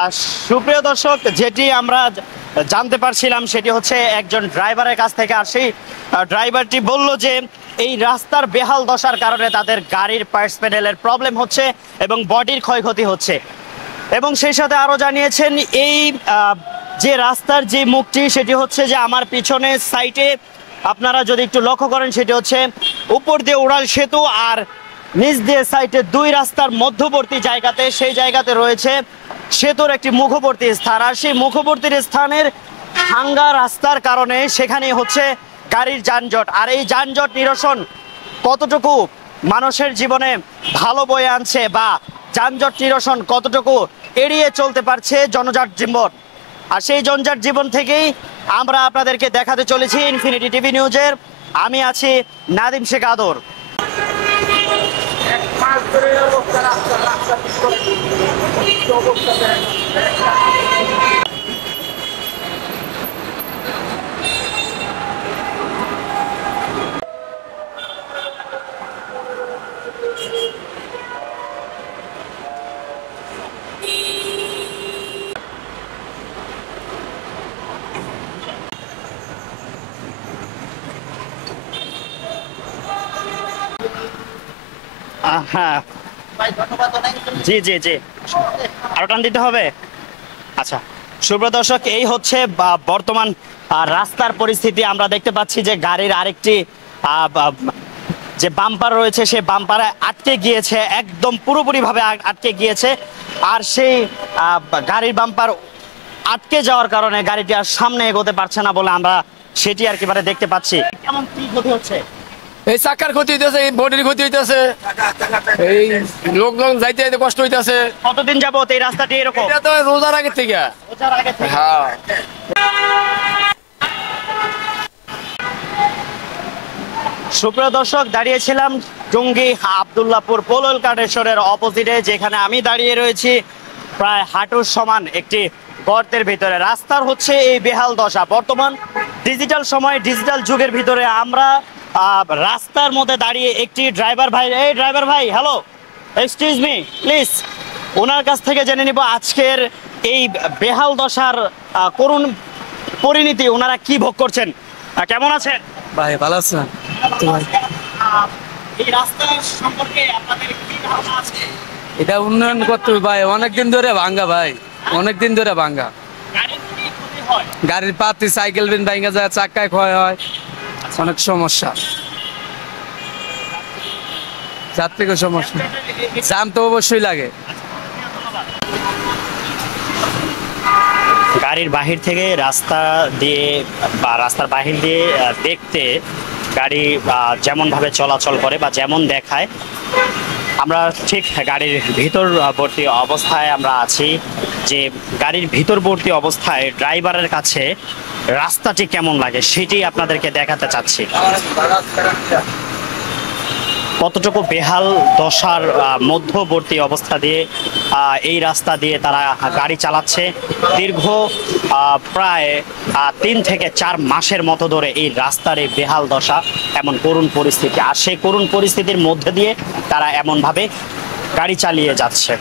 আর সুপ্রিয় দর্শক, যেটি আমরা জানতে পারছিলাম সেটি হচ্ছে একজন ড্রাইভারের কাছ থেকে। আর সেই ড্রাইভারটি বলল যে এই রাস্তার বেহাল দশার কারণে তাদের গাড়ির পার্টস প্যানেলের প্রবলেম হচ্ছে এবং বডির ক্ষয়ক্ষতি হচ্ছে। এবং সেই সাথে আরও জানিয়েছেন এই যে রাস্তার যে মুখটি সেটি হচ্ছে যে আমার পিছনে সাইটে আপনারা যদি একটু লক্ষ্য করেন সেটি হচ্ছে উপর দিয়ে উড়াল সেতু, আর নিচ দিয়ে সাইটে দুই রাস্তার মধ্যবর্তী জায়গাতে সেই জায়গাতে রয়েছে সেতুর একটি মুখবর্তী স্থান। আর সেই মুখবর্তী স্থানের ভাঙ্গা রাস্তার কারণে সেখানে হচ্ছে গাড়ির যানজট। আর এই যানজট নিরসন কতটুকু মানুষের জীবনে ভালো বয়ে আনছে বা যানজট নিরসন কতটুকু এড়িয়ে চলতে পারছে জনজাট জীবন, আর সেই জনজাট জীবন থেকেই আমরা আপনাদেরকে দেখাতে চলেছি ইনফিনিটি টিভি নিউজের। আমি আছি নাদিম শেখ আদর। হ্যাঁ, জি জি জি, আরো টান দিতে হবে। আচ্ছা সুপ্রিয় দর্শক, এই হচ্ছে বর্তমান রাস্তার পরিস্থিতি। আমরা দেখতে পাচ্ছি যে গাড়ির আরেকটি যে বাম্পার রয়েছে সেই বাম্পারে আটকে গিয়েছে, একদম পুরোপুরিভাবে আটকে গিয়েছে। আর সেই গাড়ির বাম্পার আটকে যাওয়ার কারণে গাড়িটি আর সামনে এগোতে পারছে না বলে আমরা সেটি আর কি দেখতে পাচ্ছি। কেমন কি ক্ষতি হচ্ছে? এই চাকার ক্ষতি হইতেছে, এই বডির ক্ষতি হইতেছে, এই লোকজন যাইতে যাইতে কষ্ট হইতেছে। কতদিন যাবত এই রাস্তাটি এরকম? এটা তো রোজার আগে থেকে। হ্যাঁ, সুপ্রিয় দর্শক, দাঁড়িয়েছিলাম টঙ্গী আব্দুল্লাহপুর পোলল কাটেশ্বরের অপোজিটে, যেখানে আমি দাঁড়িয়ে রয়েছি প্রায় হাঁটুর সমান একটি গর্তের ভিতরে। রাস্তার হচ্ছে এই বেহাল দশা। বর্তমান ডিজিটাল সময়, ডিজিটাল যুগের ভিতরে আমরা রাস্তার মধ্যে দাঁড়িয়ে একটি ড্রাইভার ভাই, এই ড্রাইভার ভাই, হ্যালো, এক্সকিউজ মি প্লিজ, ওনার কাছ থেকে জেনে নিব আজকের এই বেহাল দশার করুণ পরিণতি ওনারা কি ভোগ করছেন। কেমন আছেন ভাই? ভালো আছেন? এই রাস্তা সম্পর্কে আপনাদের কি ধারণা আছে? এটা উন্নয়ন করতে হবে ভাই, অনেকদিন ধরে ভাঙ্গা ভাই, অনেকদিন ধরে ভাঙ্গা। গাড়ির কি ক্ষতি হয়? গাড়ির পাতি, সাইকেল বিন ভাঙ্গা যায়, চাকায় ক্ষয় হয়, অনেক সমস্যা, যাত্রীকে সমস্যা, জাম তো অবশ্যই লাগে। গাড়ির বাহির থেকে রাস্তা দিয়ে বা রাস্তার বাহির দিয়ে দেখতে গাড়ি যেমনভাবে চলাচল করে বা যেমন দেখায়, আমরা ঠিক গাড়ির ভিতরবর্তী অবস্থায় আমরা আছি। যে গাড়ির ভিতরবর্তী অবস্থায় ড্রাইভারের কাছে রাস্তাটি কেমন লাগে সেটি আপনাদেরকে দেখাতে চাচ্ছি। কতটুকু বেহাল দশার মধ্যবর্তী অবস্থা দিয়ে এই রাস্তা দিয়ে তারা গাড়ি চালাচ্ছে। দীর্ঘ প্রায় 3 থেকে 4 মাসের মতো ধরে এই রাস্তার এই বেহাল দশা, এমন করুণ পরিস্থিতি। আর সেই করুণ পরিস্থিতির মধ্যে দিয়ে তারা এমনভাবে গাড়ি চালিয়ে যাচ্ছে।